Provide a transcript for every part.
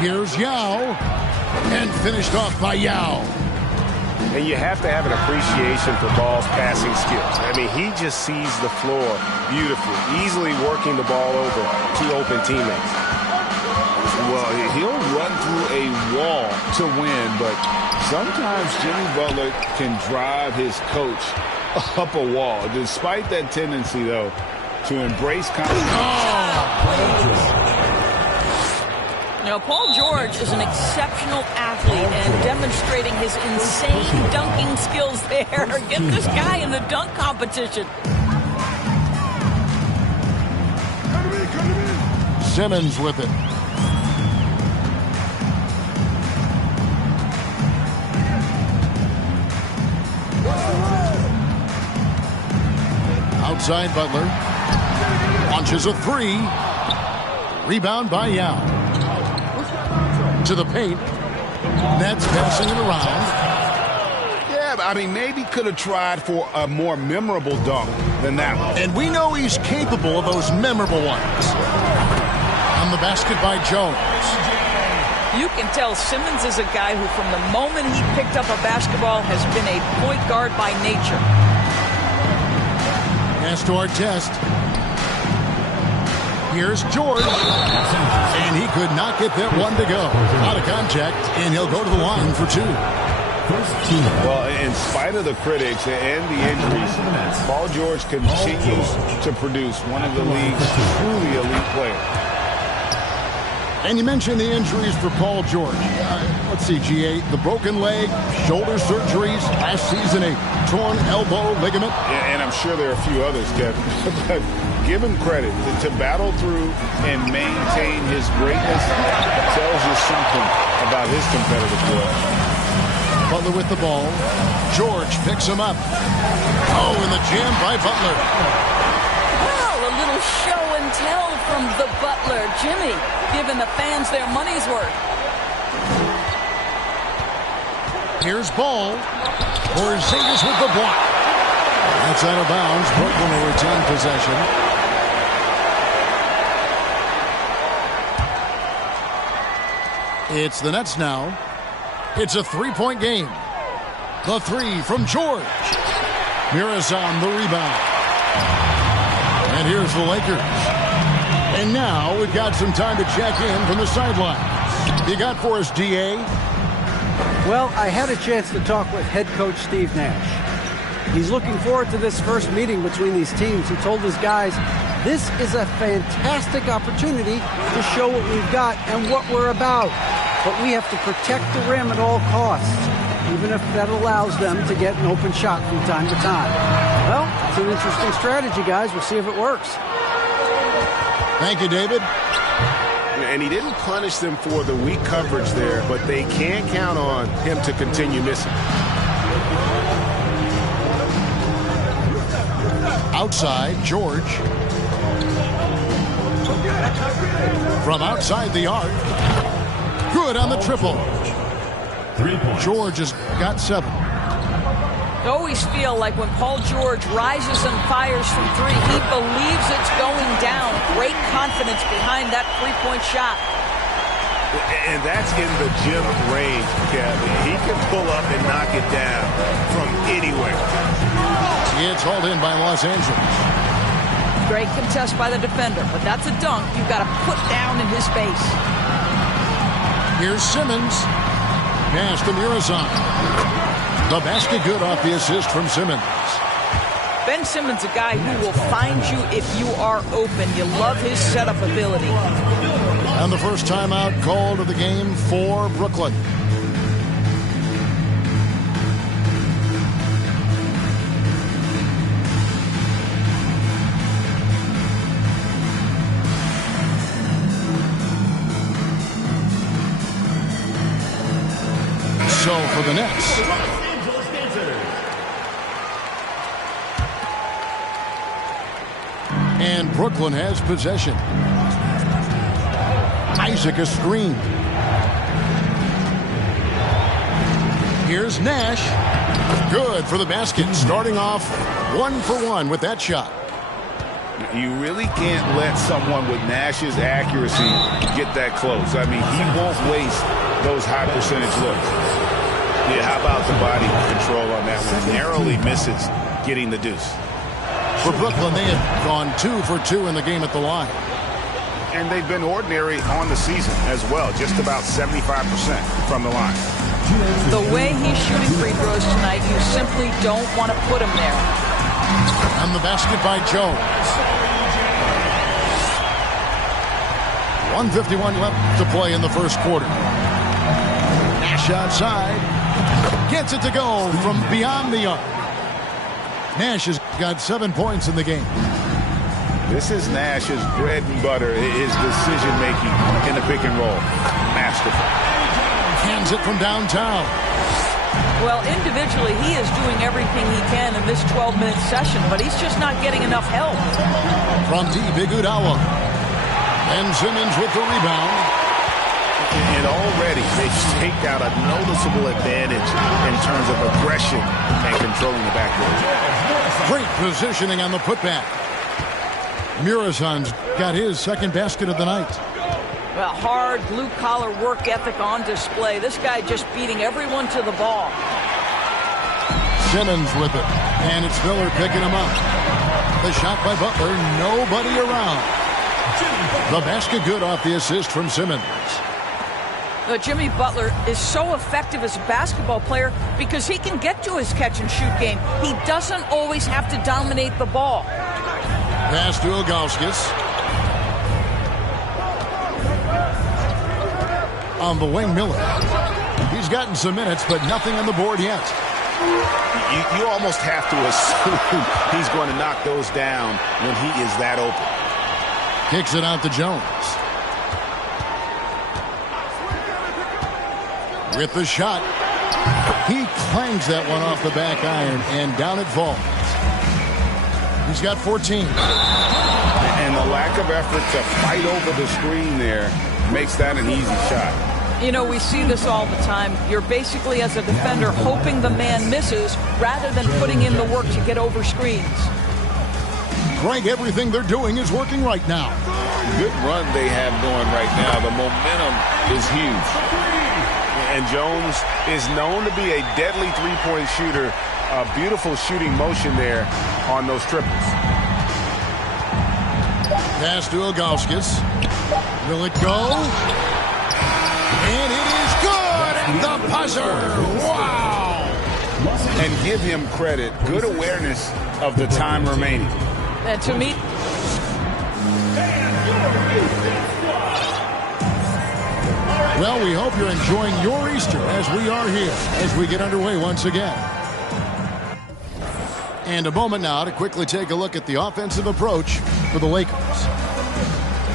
Here's Yao. And finished off by Yao. And you have to have an appreciation for Ball's passing skills. I mean, he just sees the floor beautifully, easily working the ball over to open teammates. Well, he'll run through a wall to win, but sometimes Jimmy Butler can drive his coach up a wall. Despite that tendency, though, to embrace Now, Paul George is an exceptional athlete and demonstrating his insane dunking skills there. Get this guy in the dunk competition. Simmons with it. Outside Butler. Launches a three. Rebound by Yao. To the paint. Nets passing it around. Yeah, I mean, maybe could have tried for a more memorable dunk than that one. And we know he's capable of those memorable ones. On the basket by Jones. You can tell Simmons is a guy who, from the moment he picked up a basketball, has been a point guard by nature. Pass to Artest. Here's George. And he could not get that one to go. Out of contact, and he'll go to the line for two. Well, in spite of the critics and the injuries, Paul George continues to produce one of the league's truly elite players. And you mentioned the injuries for Paul George. Let's see, GA, the broken leg, shoulder surgeries, last season a torn elbow ligament. And I'm sure there are a few others, Kevin. But give him credit to battle through and maintain his greatness tells you something about his competitive play. Butler with the ball. George picks him up. Oh, and the jam by Butler. Well, a little show and tell from the Butler. Jimmy giving the fans their money's worth. Here's Ball. Porzingis with the block. That's out of bounds. Brooklyn will retain possession. It's the Nets now. It's a three-point game. The three from George. Mirazan the rebound. And here's the Lakers. And now we've got some time to check in from the sidelines. You got for us, DA? Well, I had a chance to talk with head coach Steve Nash. He's looking forward to this first meeting between these teams. He told his guys, this is a fantastic opportunity to show what we've got and what we're about. But we have to protect the rim at all costs, even if that allows them to get an open shot from time to time. Well, it's an interesting strategy, guys. We'll see if it works. Thank you, David. And he didn't punish them for the weak coverage there, but they can't count on him to continue missing. Outside, George. From outside the arc. Good on the triple. George has got 7. I always feel like when Paul George rises and fires from three, he believes it's going down. Great confidence behind that three-point shot. And that's in the gym range, Kevin. He can pull up and knock it down from anywhere. It's hauled in by Los Angeles. Great contest by the defender, but that's a dunk you've got to put down in his face. Here's Simmons. Pass to Mirazan. The basket good off the assist from Simmons. Ben Simmons, a guy who will find you if you are open. You love his setup ability. And the first timeout called of the game for Brooklyn. So for the Nets. And Brooklyn has possession. Isaac a screen. Here's Nash. Good for the basket. Starting off 1 for 1 with that shot. You really can't let someone with Nash's accuracy get that close. I mean, he won't waste those high percentage looks. Yeah, how about the body control on that one? Narrowly misses getting the deuce. For Brooklyn, they had gone 2 for 2 in the game at the line. And they've been ordinary on the season as well, just about 75% from the line. The way he's shooting free throws tonight, you simply don't want to put him there. And the basket by Jones. 1:51 left to play in the first quarter. Nash outside. Gets it to go from beyond the arc. Nash has got 7 points in the game. This is Nash's bread and butter, his decision-making in the pick and roll. Masterful. Hands it from downtown. Well, individually, he is doing everything he can in this 12-minute session, but he's just not getting enough help. From deep, Iguodala. And Simmons with the rebound. And already they've staked out a noticeable advantage in terms of aggression and controlling the backcourt. Great positioning on the putback. Muresan's got his second basket of the night. Well, hard blue-collar work ethic on display. This guy just beating everyone to the ball. Simmons with it. And it's Miller picking him up. The shot by Butler. Nobody around. The basket good off the assist from Simmons. Jimmy Butler is so effective as a basketball player because he can get to his catch-and-shoot game. He doesn't always have to dominate the ball. Pass to Ilgauskas. On the wing, Miller. He's gotten some minutes, but nothing on the board yet. You almost have to assume he's going to knock those down when he is that open. Kicks it out to Jones. With the shot. He clangs that one off the back iron, and down it falls. He's got 14. And the lack of effort to fight over the screen there makes that an easy shot. You know, we see this all the time. You're basically, as a defender, hoping the man misses rather than putting in the work to get over screens. Greg, everything they're doing is working right now. Good run they have going right now. The momentum is huge. And Jones is known to be a deadly three-point shooter. A beautiful shooting motion there on those triples. Pass to Ilgauskas. Will it go? And it is good! And the buzzer! Wow! And give him credit. Good awareness of the time remaining. And to me... Well, we hope you're enjoying your Easter as we are here as we get underway once again. And a moment now to quickly take a look at the offensive approach for the Lakers.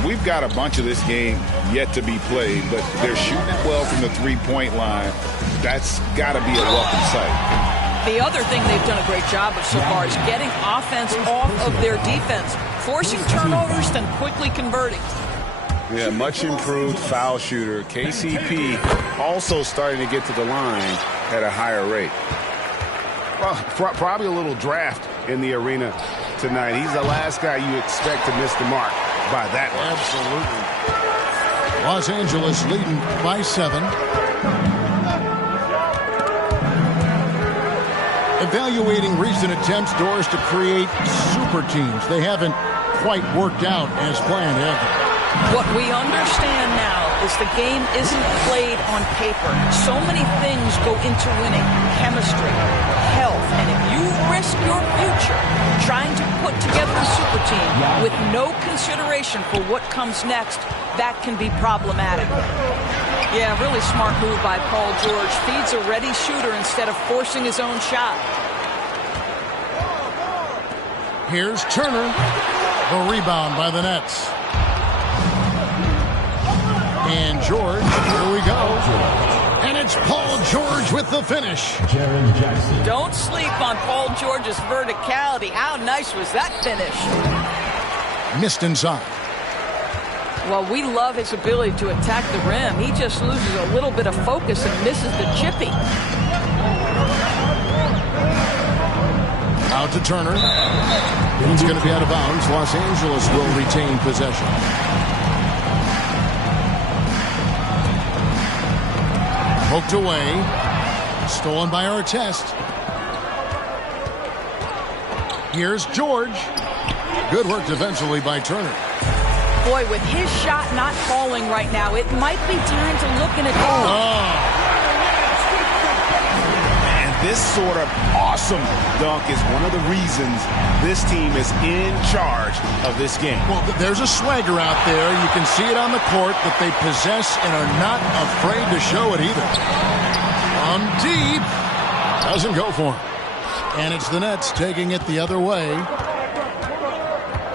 We've got a bunch of this game yet to be played, but they're shooting it well from the three-point line. That's got to be a welcome sight. The other thing they've done a great job of so far is getting offense off of their defense, forcing turnovers, then quickly converting. Yeah, much improved foul shooter. KCP also starting to get to the line at a higher rate. Well, probably a little draft in the arena tonight. He's the last guy you expect to miss the mark by that much. Absolutely. Los Angeles leading by 7. Evaluating recent attempts, Doris, to create super teams. They haven't quite worked out as planned, have they? What we understand now is the game isn't played on paper. So many things go into winning. Chemistry, health, and if you risk your future trying to put together a super team with no consideration for what comes next, that can be problematic. Yeah, really smart move by Paul George. Feeds a ready shooter instead of forcing his own shot. Here's Turner. The rebound by the Nets. And George, here we go. And it's Paul George with the finish. Don't sleep on Paul George's verticality. How nice was that finish? Missed inside. Well, we love his ability to attack the rim. He just loses a little bit of focus and misses the chippy. Out to Turner. It's going to be out of bounds. Los Angeles will retain possession. Poked away. Stolen by Artest. Here's George. Good work defensively by Turner. Boy, with his shot not falling right now, it might be time to look in a goal. This sort of awesome dunk is one of the reasons this team is in charge of this game. Well, there's a swagger out there. You can see it on the court that they possess and are not afraid to show it either. From deep. Doesn't go for him. And it's the Nets taking it the other way.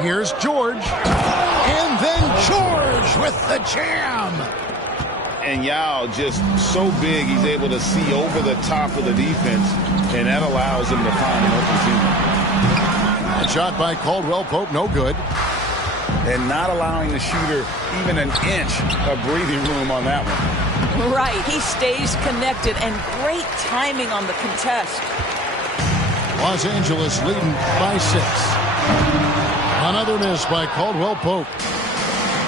Here's George. And then George with the jam. And Yao just so big, he's able to see over the top of the defense, and that allows him to find an open teammate. A shot by Caldwell Pope, no good. And not allowing the shooter even an inch of breathing room on that one. Right, he stays connected, and great timing on the contest. Los Angeles leading by 6. Another miss by Caldwell Pope.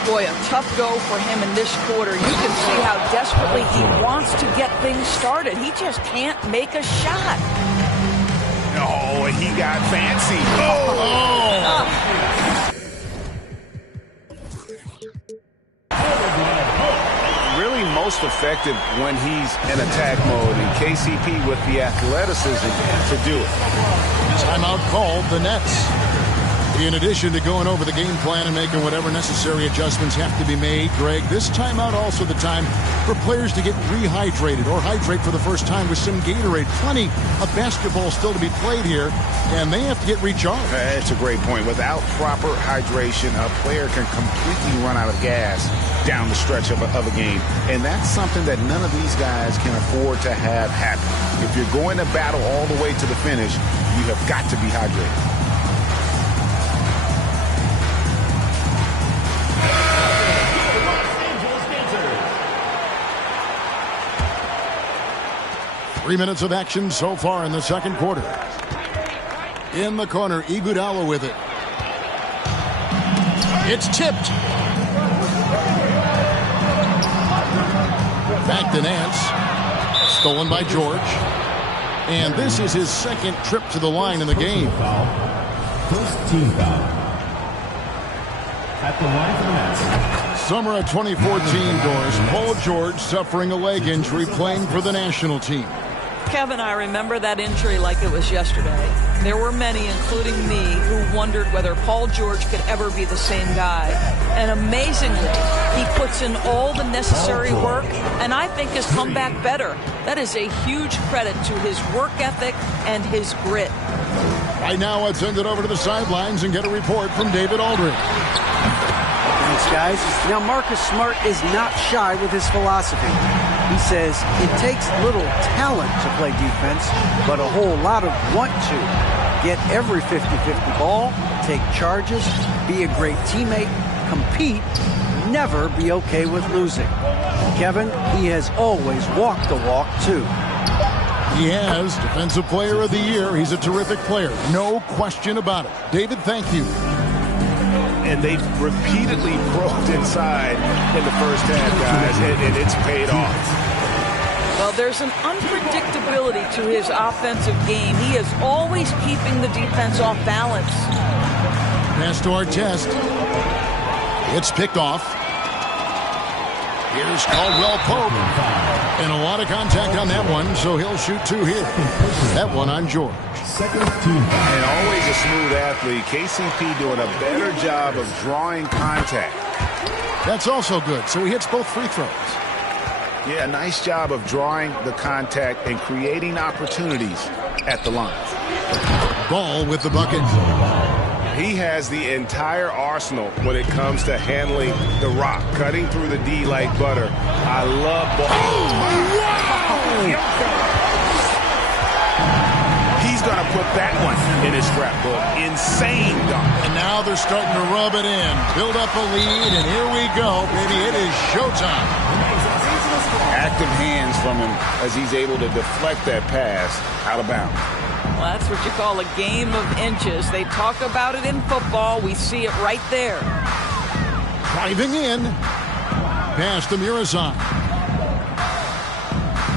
Boy, a tough go for him in this quarter. You can see how desperately he wants to get things started. He just can't make a shot. Oh, he got fancy. Really most effective when he's in attack mode, and KCP with the athleticism to do it. Timeout called, the Nets. In addition to going over the game plan and making whatever necessary adjustments have to be made, Greg, this timeout also the time for players to get rehydrated or hydrate for the first time with some Gatorade. Plenty of basketball still to be played here, and they have to get recharged. That's a great point. Without proper hydration, a player can completely run out of gas down the stretch of a game, and that's something that none of these guys can afford to have happen. If you're going to battle all the way to the finish, you have got to be hydrated. Three minutes of action so far in the second quarter. In the corner, Iguodala with it. It's tipped. Back to Nance. Stolen by George. And this is his second trip to the line in the game. First team foul. At the line for the Nets. Summer of 2014, Doris. Paul George suffering a leg injury playing for the national team. Kevin, I remember that injury like it was yesterday. There were many, including me, who wondered whether Paul George could ever be the same guy. And amazingly, he puts in all the necessary work, and I think has come back better. That is a huge credit to his work ethic and his grit. Right now, let's send it over to the sidelines and get a report from David Aldridge. Thanks, guys. Now, Marcus Smart is not shy with his philosophy. He says it takes little talent to play defense, but a whole lot of want to. Get every 50-50 ball, take charges, be a great teammate, compete, never be okay with losing. Kevin, he has always walked the walk, too. He has Defensive Player of the Year. He's a terrific player. No question about it. David, thank you. And they've repeatedly broke inside in the first half, guys, and it's paid off. Well, there's an unpredictability to his offensive game. He is always keeping the defense off balance. Pass to Artest. It's picked off. Here's Caldwell Pope. And a lot of contact on that one, so he'll shoot two here. That one on George. Second team. And always a smooth athlete. KCP doing a better job of drawing contact. That's also good, so he hits both free throws. Yeah, nice job of drawing the contact and creating opportunities at the line. Ball with the bucket. He has the entire arsenal when it comes to handling the rock, cutting through the D like butter. I love ball. Oh, wow! He's going to put that one in his scrapbook. Insane dunk. And now they're starting to rub it in. Build up a lead, and here we go, baby. It is showtime. Active hands from him as he's able to deflect that pass out of bounds. That's what you call a game of inches. They talk about it in football. We see it right there. Driving in. Pass to Mirazon.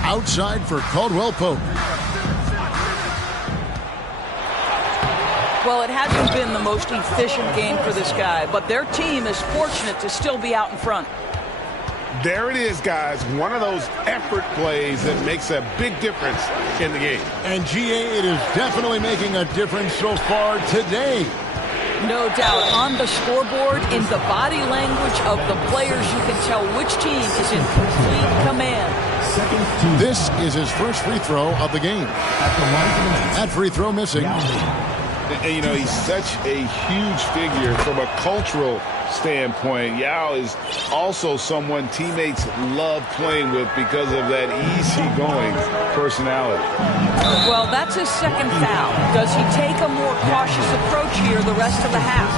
Outside for Caldwell Pope. Well, it hasn't been the most efficient game for this guy, but their team is fortunate to still be out in front. There it is, guys. One of those effort plays that makes a big difference in the game. And GA, it is definitely making a difference so far today. No doubt. On the scoreboard, in the body language of the players, you can tell which team is in complete command. This is his first free throw of the game. That free throw missing. And, you know, he's such a huge figure from a cultural standpoint. Yao is also someone teammates love playing with because of that easygoing personality. Well, that's his second foul. Does he take a more cautious approach here the rest of the half?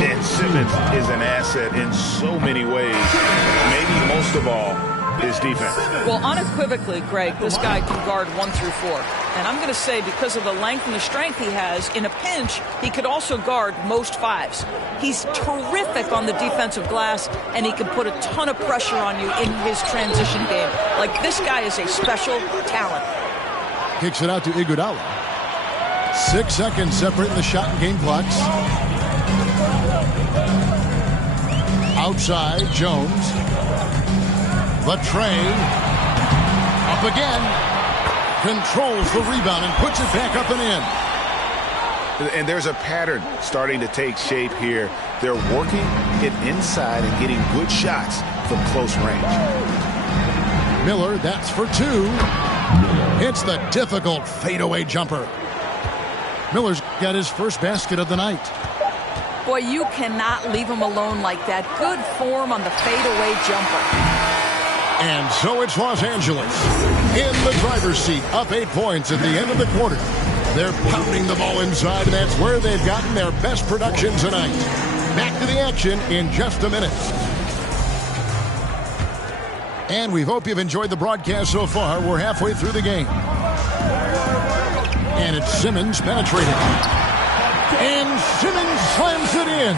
And Simmons is an asset in so many ways. Maybe most of all, his defense. Well, unequivocally, Greg, this guy can guard 1 through 4. And I'm going to say because of the length and the strength he has, in a pinch, he could also guard most 5s. He's terrific on the defensive glass, and he can put a ton of pressure on you in his transition game. Like, this guy is a special talent. Kicks it out to Iguodala. 6 seconds separating the shot and game clocks. Outside, Jones. Latray. Up again. Controls the rebound and puts it back up and in. And there's a pattern starting to take shape here. They're working it inside and getting good shots from close range. Miller, that's for 2. Hits the difficult fadeaway jumper. Miller's got his first basket of the night. Boy, you cannot leave him alone like that. Good form on the fadeaway jumper. And so it's Los Angeles in the driver's seat, up 8 points at the end of the quarter. They're pounding the ball inside, and that's where they've gotten their best production tonight. Back to the action in just a minute. And we hope you've enjoyed the broadcast so far. We're halfway through the game. And it's Simmons penetrating. And Simmons slams it in.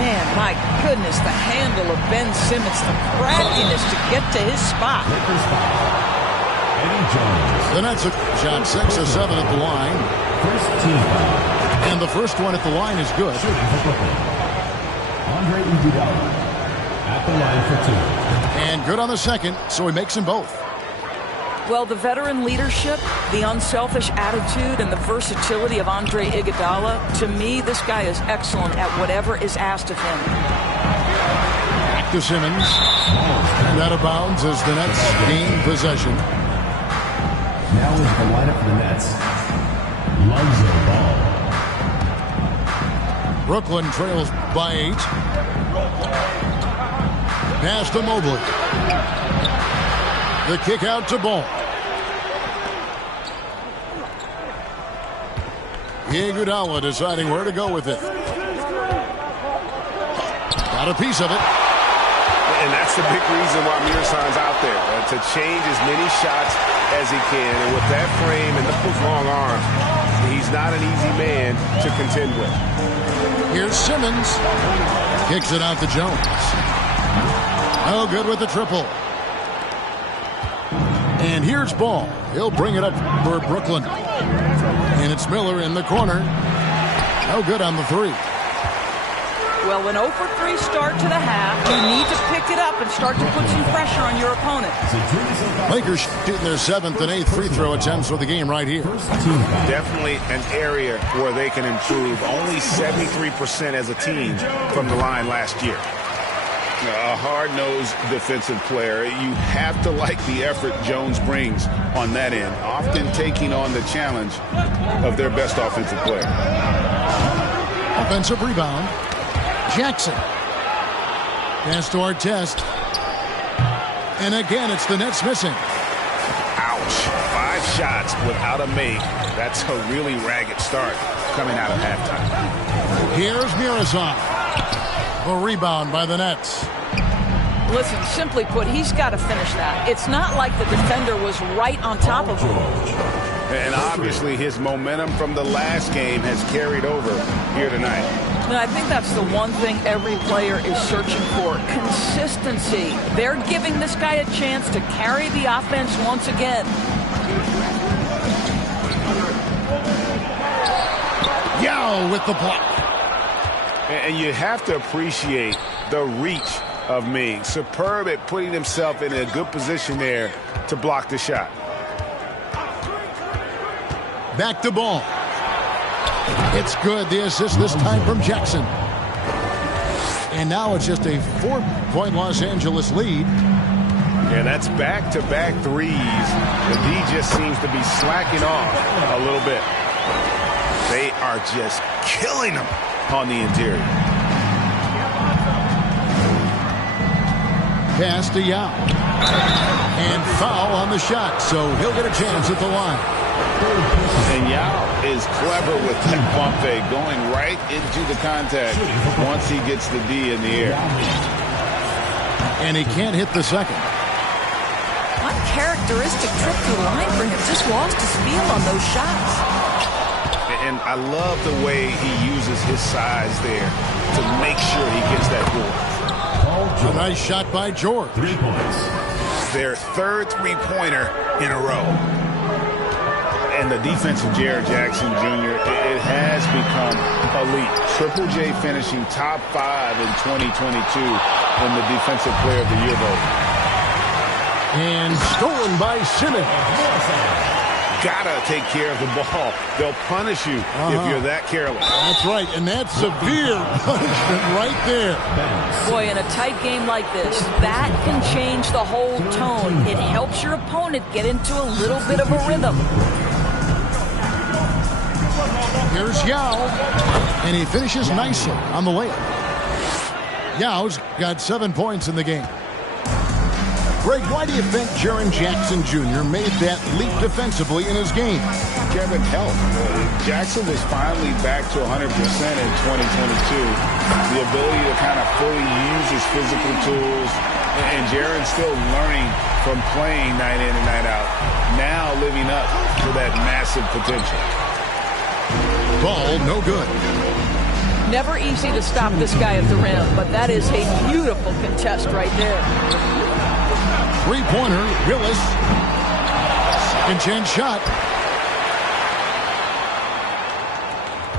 Man, my goodness, the handle of Ben Simmons, the craftiness to get to his spot. The Nets have shot 6 of 7 at the line. And the first one at the line is good. Andre Iguodala at the line for 2. And good on the second, so he makes them both. Well, the veteran leadership, the unselfish attitude, and the versatility of Andre Iguodala, to me, this guy is excellent at whatever is asked of him. Back to Simmons. And out of bounds as the Nets gain possession. Now is the lineup for the Nets. Lonzo Ball. Brooklyn trails by 8. Pass to Mobley. The kick out to Ball. Iguodala deciding where to go with it. Got a piece of it. And that's the big reason why Mirazon's out there, to change as many shots as he can. And with that frame and those long arms, he's not an easy man to contend with. Here's Simmons. Kicks it out to Jones. Oh, good with the triple. And here's Ball. He'll bring it up for Brooklyn. And it's Miller in the corner. Oh, good on the 3. Well, an 0 for 3 start to the half. You need to pick it up and start to put some pressure on your opponent. Lakers shooting their 7th and 8th free throw attempts for the game right here. Definitely an area where they can improve. Only 73% as a team from the line last year. A hard-nosed defensive player. You have to like the effort Jones brings on that end, often taking on the challenge of their best offensive player. Offensive rebound. Jackson. Pass to Artest. And again, it's the Nets missing. Ouch. 5 shots without a make. That's a really ragged start coming out of halftime. Here's Mirazon. A rebound by the Nets. Listen, simply put, he's got to finish that. It's not like the defender was right on top of him. And obviously his momentum from the last game has carried over here tonight. And I think that's the one thing every player is searching for, consistency. They're giving this guy a chance to carry the offense once again. Yao with the block. And you have to appreciate the reach of Ming. Superb at putting himself in a good position there to block the shot. Back to Ball. It's good. The assist this time from Jackson. And now it's just a 4-point Los Angeles lead. Yeah, that's back-to-back threes. The D just seems to be slacking off a little bit. They are just killing them on the interior. Pass to Yao. And foul on the shot, so he'll get a chance at the line. And Yao is clever with that pump fake, going right into the contact once he gets the D in the air. And he can't hit the second. Uncharacteristic trip to the line for him. Just lost his feel on those shots. And I love the way he uses his size there to make sure he gets that board. A nice shot by George. 3 points. Their third three-pointer in a row. And the defense of Jaren Jackson Jr., it has become elite. Triple J finishing top 5 in 2022 in the Defensive Player of the Year vote. And stolen by Simmons. Gotta take care of the ball. They'll punish you if you're that careless. That's right, and that's severe punishment right there. Boy, in a tight game like this, that can change the whole tone. It helps your opponent get into a little bit of a rhythm. Here's Yao, and he finishes nicely on the layup. Yao's got 7 points in the game. Greg, why do you think Jaren Jackson Jr. made that leap defensively in his game? Kevin, health. Jackson was finally back to 100% in 2022. The ability to kind of fully use his physical tools. And Jaren's still learning from playing night in and night out. Now living up to that massive potential. Ball no good. Never easy to stop this guy at the rim, but that is a beautiful contest right there. Three-pointer, Willis. Second chance shot.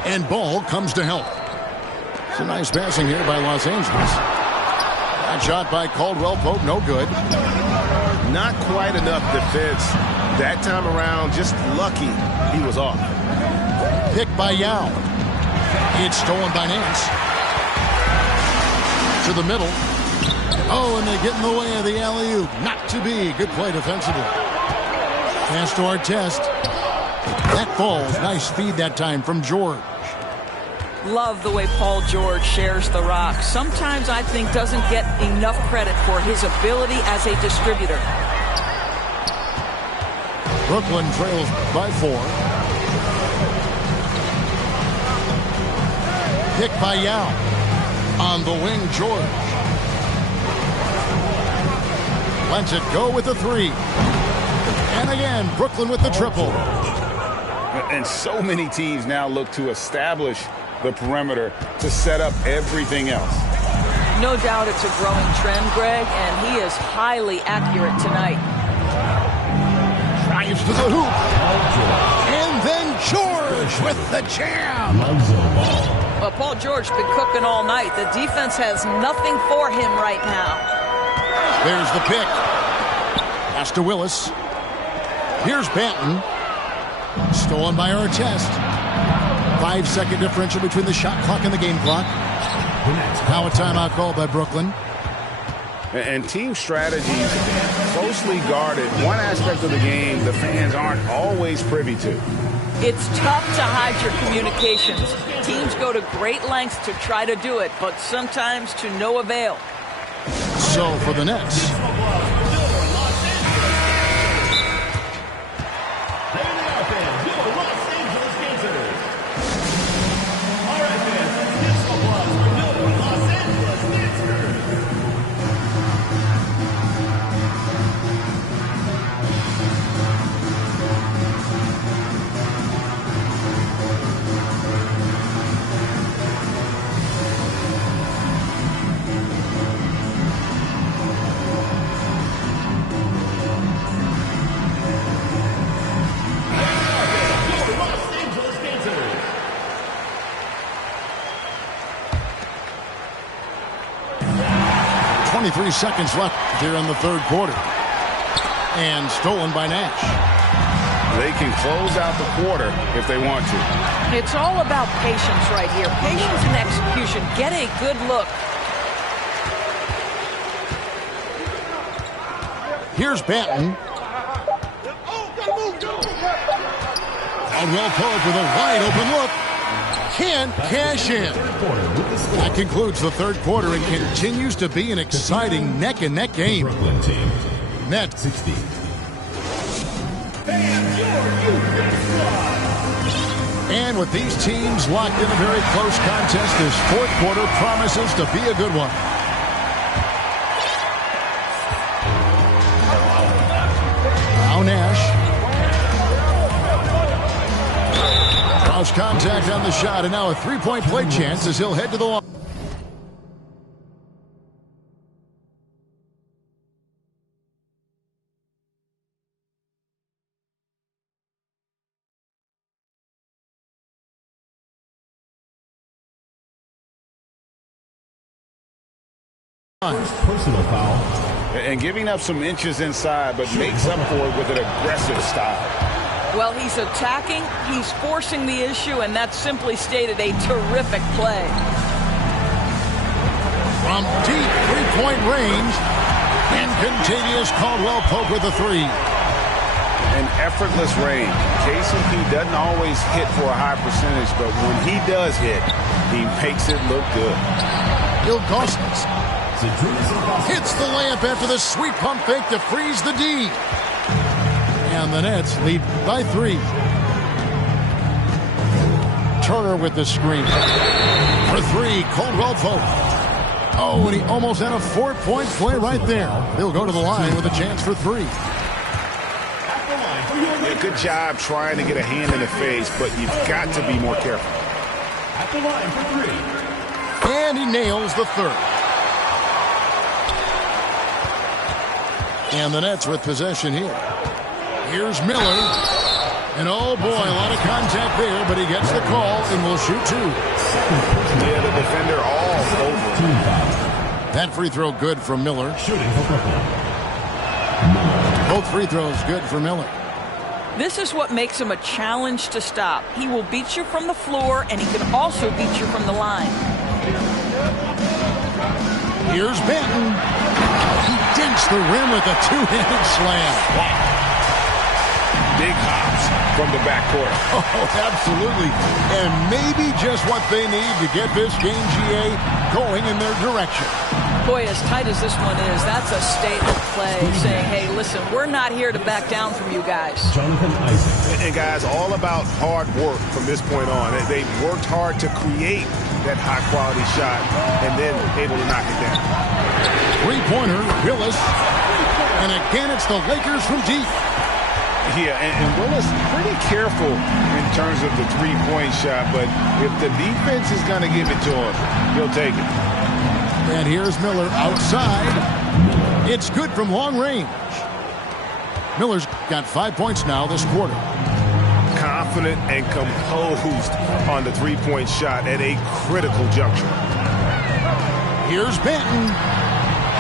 And Ball comes to help. It's a nice passing here by Los Angeles. That shot by Caldwell Pope, no good. Not quite enough defense that time around. Just lucky he was off. Picked by Yao. It's stolen by Nance. To the middle. Oh, and they get in the way of the alley-oop. Not to be. Good play defensively. Pass to Artest. That falls. Nice feed that time from George. Love the way Paul George shares the rock. Sometimes I think doesn't get enough credit for his ability as a distributor. Brooklyn trails by 4. Picked by Yao. On the wing, George. Lets it go with the 3. And again, Brooklyn with the triple. And so many teams now look to establish the perimeter to set up everything else. No doubt it's a growing trend, Greg, and he is highly accurate tonight. Drives to the hoop. And then George with the jam. Well, Paul George been cooking all night. The defense has nothing for him right now. There's the pick. Pass to Willis. Here's Banton. Stolen by Artest. 5-second differential between the shot clock and the game clock. Now a timeout called by Brooklyn. And team strategies closely guarded. One aspect of the game the fans aren't always privy to. It's tough to hide your communications. Teams go to great lengths to try to do it, but sometimes to no avail. So for the Nets. 23 seconds left here in the third quarter. And stolen by Nash. They can close out the quarter if they want to. It's all about patience right here. Patience and execution. Get a good look. Here's Banton. Caldwell Pope with a wide open look. Can't cash in. That concludes the third quarter and continues to be an exciting neck-and-neck game. Brooklyn team. Net 60. And with these teams locked in a very close contest, this fourth quarter promises to be a good one. Now Nash. Draws contact on the shot, and now a three-point play chance as he'll head to the line. Personal foul. And giving up some inches inside, but makes up for it with an aggressive style. Well, he's attacking, he's forcing the issue, and that's simply stated a terrific play. From deep three-point range, instantaneous Caldwell Pope with a three. An effortless range. KCP doesn't always hit for a high percentage, but when he does hit, he makes it look good. Ilgauskas hits the layup after the sweet pump fake to freeze the D. And the Nets lead by 3. Turner with the screen. For 3, Caldwell Pope. Oh, and he almost had a 4-point play right there. He'll go to the line with a chance for 3. Yeah, good job trying to get a hand in the face, but you've got to be more careful. At the line for 3. And he nails the third. And the Nets with possession here. Here's Miller. And oh boy, a lot of contact there, but he gets the call and will shoot 2. Yeah, the defender all over. That free throw good from Miller. Shooting for Brooklyn. Both free throws good for Miller. This is what makes him a challenge to stop. He will beat you from the floor, and he can also beat you from the line. Here's Banton. He dinks the rim with a two-handed slam. Big hops from the backcourt. Oh, absolutely. And maybe just what they need to get this game, GA, going in their direction. Boy, as tight as this one is, that's a statement play saying, hey, listen, we're not here to back down from you guys. Jonathan Isaac. And guys, all about hard work from this point on. They've worked hard to create that high-quality shot and then able to knock it down. Three-pointer, Willis. And again, it's the Lakers from deep. Yeah, and Willis pretty careful in terms of the three-point shot, but if the defense is going to give it to him, he'll take it. And here's Miller outside. It's good from long range. Miller's got 5 points now this quarter. Confident and composed on the three-point shot at a critical juncture. Here's Banton.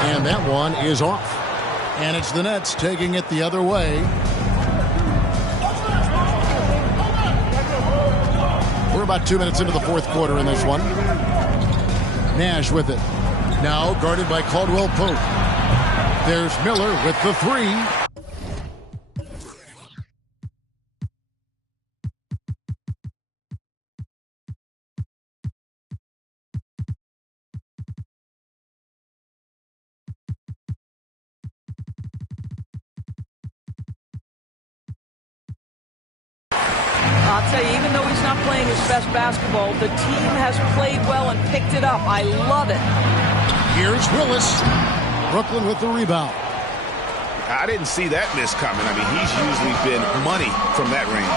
And that one is off. And it's the Nets taking it the other way. We're about 2 minutes into the fourth quarter in this one. Nash with it. Now guarded by Caldwell Pope. There's Miller with the three. I'll tell you, even though he's not playing his best basketball, the team has played well and picked it up. I love it. Here's Willis. Brooklyn with the rebound. I didn't see that miss coming. I mean, he's usually been money from that range.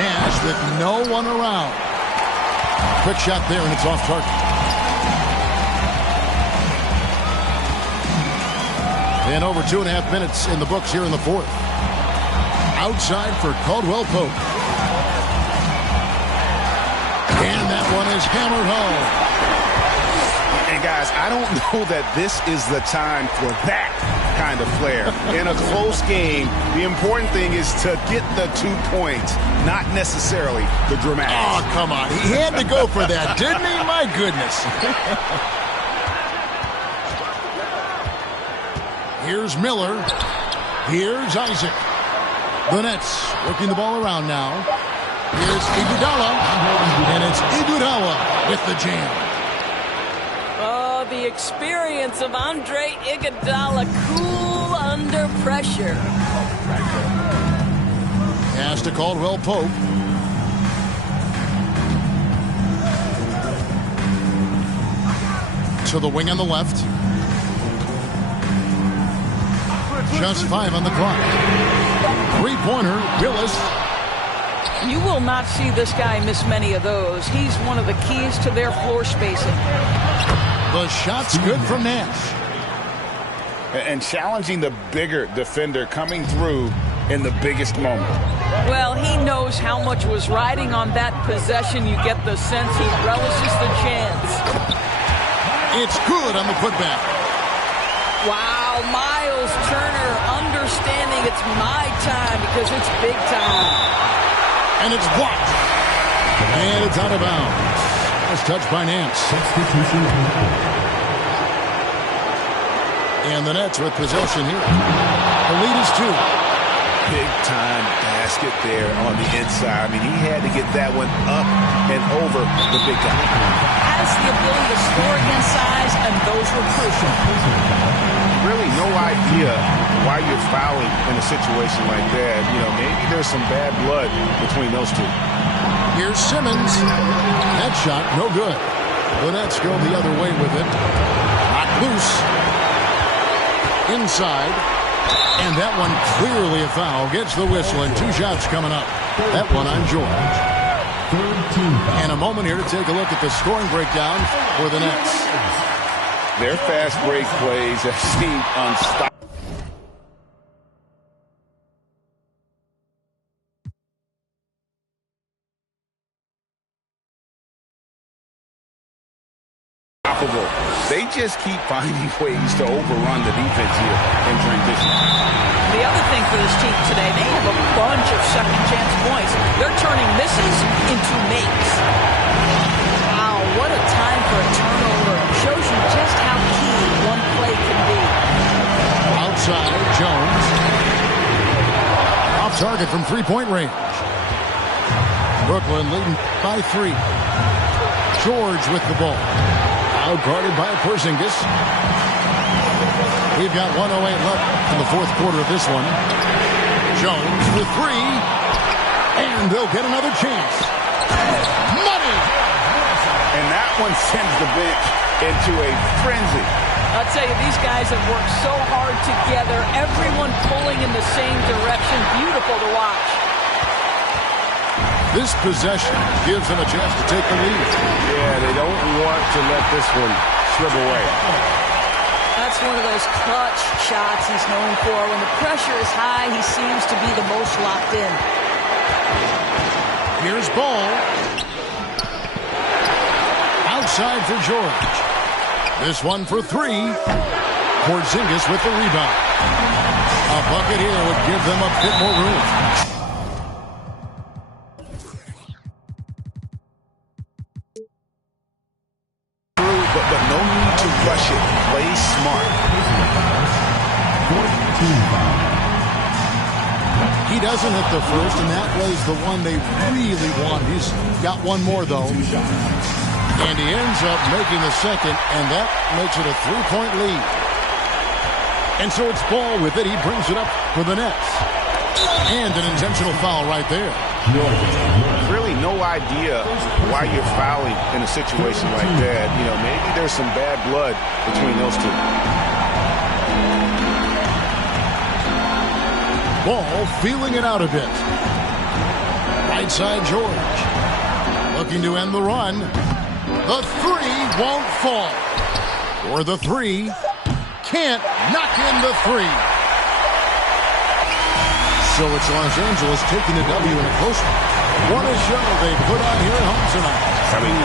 Nash with no one around. Quick shot there, and it's off target. And over 2.5 minutes in the books here in the fourth. Outside for Caldwell Pope. And that one is hammered home. And guys, Guys, I don't know that this is the time for that kind of flair. In a close game, the important thing is to get the 2 points, not necessarily the dramatics. Oh, come on. He had to go for that, didn't he? My goodness. Here's Miller. Here's Isaac. The Nets working the ball around now. Here's Iguodala. And it's Iguodala with the jam. Oh, the experience of Andre Iguodala, cool under pressure. Pass to Caldwell Pope. To the wing on the left. Just 5 on the clock. Three-pointer, Willis. You will not see this guy miss many of those. He's one of the keys to their floor spacing. The shot's good from Nash. And challenging the bigger defender coming through in the biggest moment. Well, he knows how much was riding on that possession. You get the sense he relishes the chance. It's good on the putback. Wow, Miles Turner understanding it's my time because it's big time. And it's blocked. And it's out of bounds. It's touched by Nance. And the Nets with possession here. The lead is 2. Big-time basket there on the inside. I mean, he had to get that one up and over the big guy. Has the ability to score against size, and those were crucial. Really no idea why you're fouling in a situation like that. You know, maybe there's some bad blood between those two. Here's Simmons. That shot, no good. The Nets go the other way with it. Knocked loose. Inside. And that one clearly a foul. Gets the whistle, and 2 shots coming up. That one on George. And a moment here to take a look at the scoring breakdown for the Nets. Their fast break plays have seemed unstoppable. They just keep finding ways to overrun the defense here in transition. The other thing for this team today, they have a bunch of second chance points. They're turning misses into makes. Wow, what a time for a turnover. Shows you just how key one play can be. Outside, Jones. Off target from 3-point range. Brooklyn leading by 3. George with the ball. Outguarded by Porzingis. We've got 1:08 left in the fourth quarter of this one. Jones for 3. And they'll get another chance. Money! And that one sends the bench into a frenzy. I'll tell you, these guys have worked so hard together. Everyone pulling in the same direction. Beautiful to watch. This possession gives them a chance to take the lead. Yeah, they don't want to let this one slip away. That's one of those clutch shots he's known for. When the pressure is high, he seems to be the most locked in. Here's Ball. Outside for George. This one for 3. Porzingis with the rebound. A bucket here would give them a bit more room. But no need to rush it. Play smart. He doesn't hit the first, and that was the one they really want. He's got one more, though. And he ends up making the second, and that makes it a 3-point lead. And so it's Ball with it. He brings it up for the Nets. And an intentional foul right there. Really no idea why you're fouling in a situation like that. You know, maybe there's some bad blood between those two. Ball feeling it out a bit. Right side George. Looking to end the run. The 3 won't fall. Or the 3 can't knock in the 3. So it's Los Angeles taking the W in a close one. What a show they put on here at home tonight. I mean,